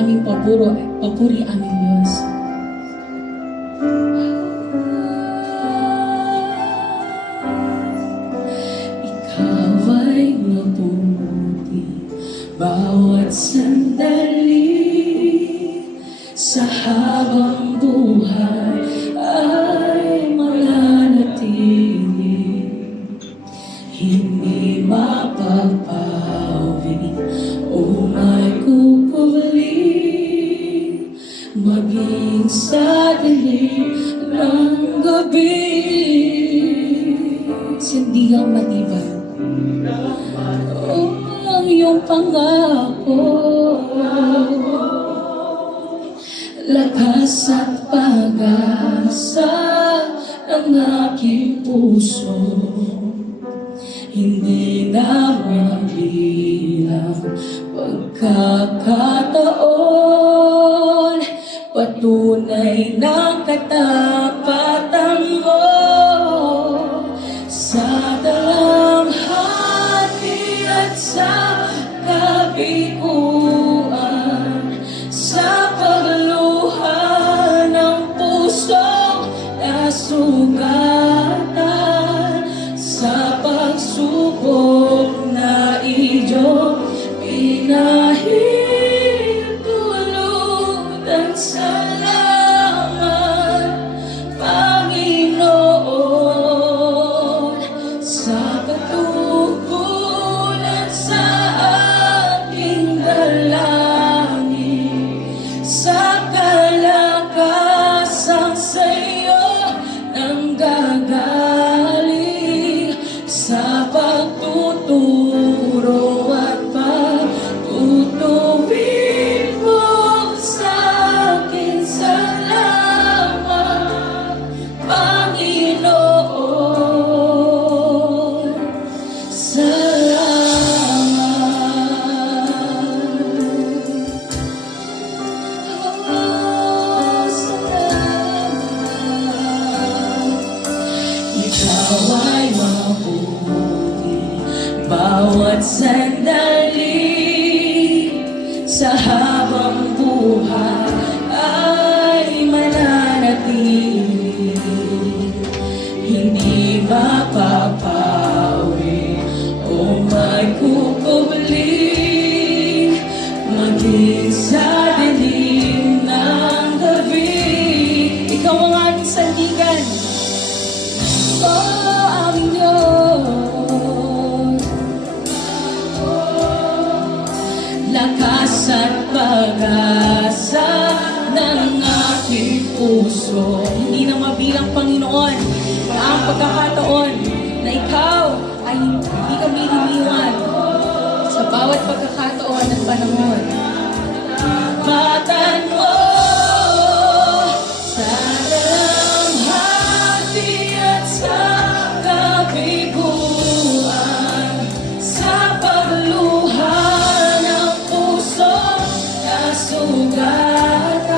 aming papuri aming Diyos. Ikaw ay mabuti bawat sandali, sa habang buhay ay mananatili, hindi mapapawi o may kukuli, maging sa dilim ng gabi. Sindigang matibay ang iyong pangako, lakas at pag-asa ng aking puso, hindi na mabilang pagkakataon, patunay ng katapatan mo sa dalamhati at sa kabiguan, sa pagluha ng pusong nasugatan, sa pagsubok na iyong pinahintulutan. Salamat, Panginoon, sa patugunan sa aking dalangin, sa kalakasang sa'yo nang gagaling, sa pagtuturo at pagtutuwid mo sa akin. Salamat, Panginoon, ikaw ay mabuti bawat sandali, sa habang buhay ay mananatili, hindi mapapawi o may kukubli, maging sa dilim ng gabi. Ikaw ang aking sandigan, aming Diyos, lakas at pag-asa ng aking puso, hindi na mabilang, Panginoon, na ang pagkakataon na ikaw ay hindi kami iniwan sa bawat pagkakataon at panahon. Batan mo sa dalamhati at sa kabiguan, sa pagluha ng puso na sugatan,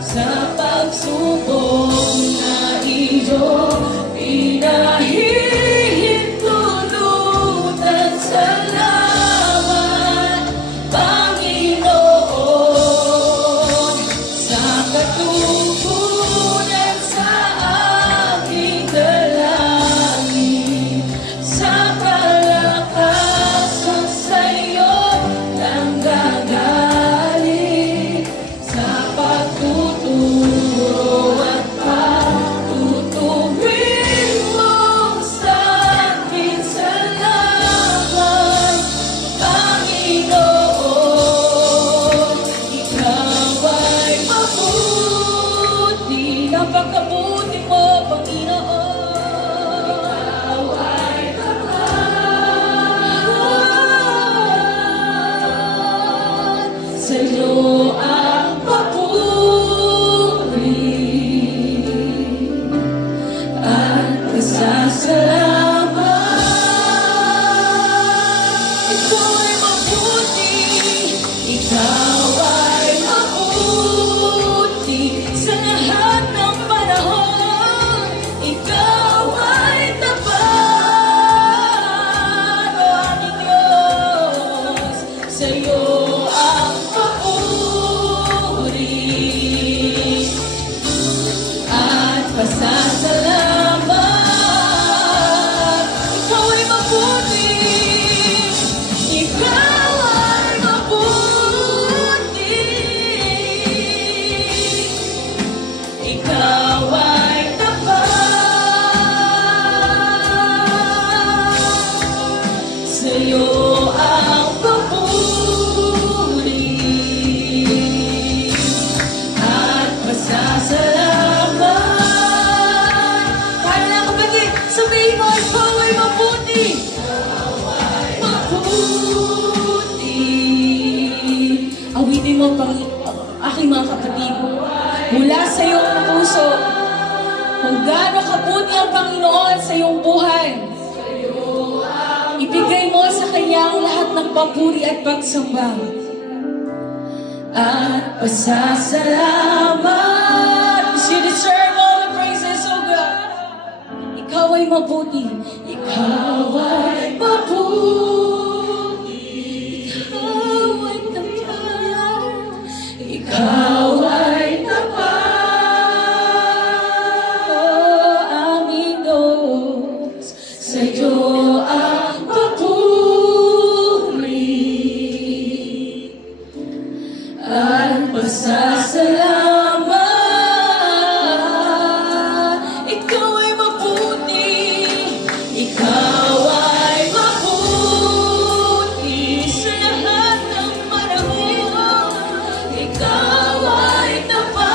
sa pagsubok na iyong pinahihintulutan. Salamat, Panginoon, sa katugunan sa aking dalangin, sa kalakasan sa'yo nang gagaling, mo, aking mga kapatid, mula sa iyong puso, kung gaano kabuti ang Panginoon sa iyong buhay. Ibigay mo sa Kanya ang lahat ng papuri at pagsamba. At pasasalamat. You deserve all the praises, oh God. Ikaw ay mabuti. Ikaw ay mabuti. Ikaw ay tapat. Ikaw ay tapat. Oh, aming Diyos, sa'yo ang papuri at pasasalamat. Ikaw ay mabuti. Ikaw ay mabuti sa lahat ng panahon. Ikaw ay tapat.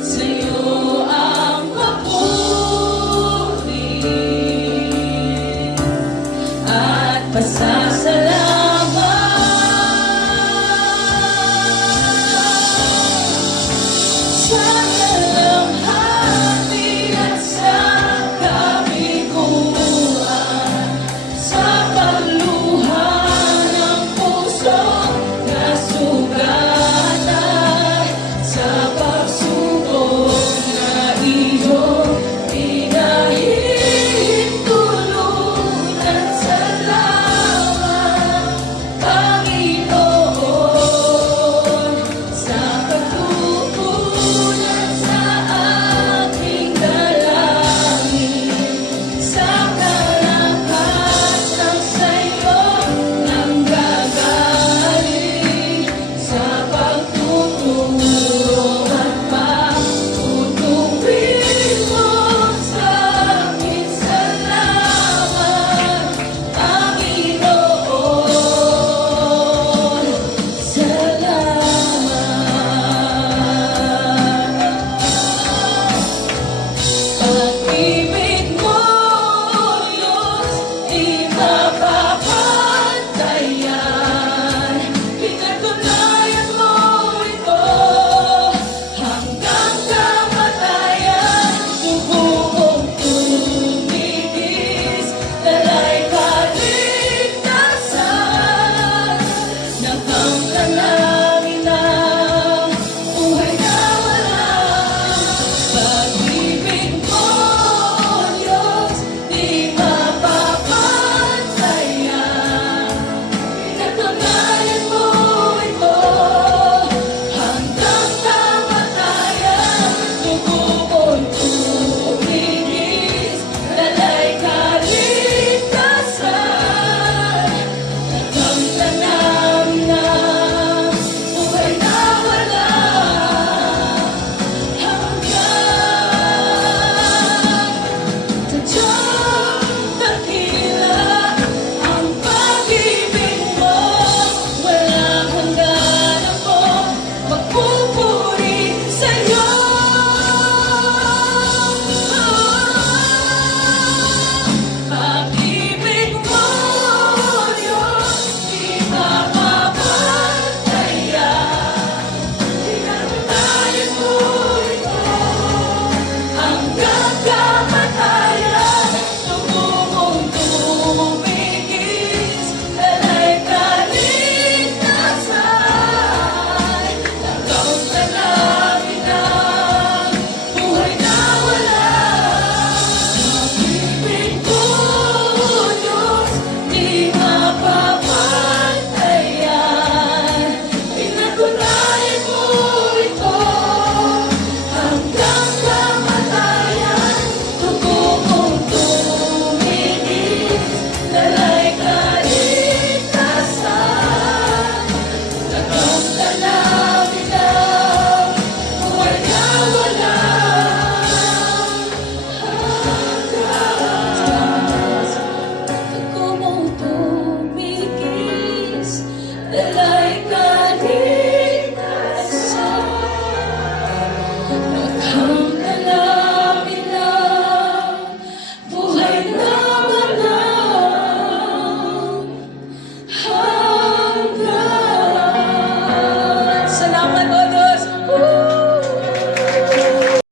Sa'yo ang papuri at pasasalamat.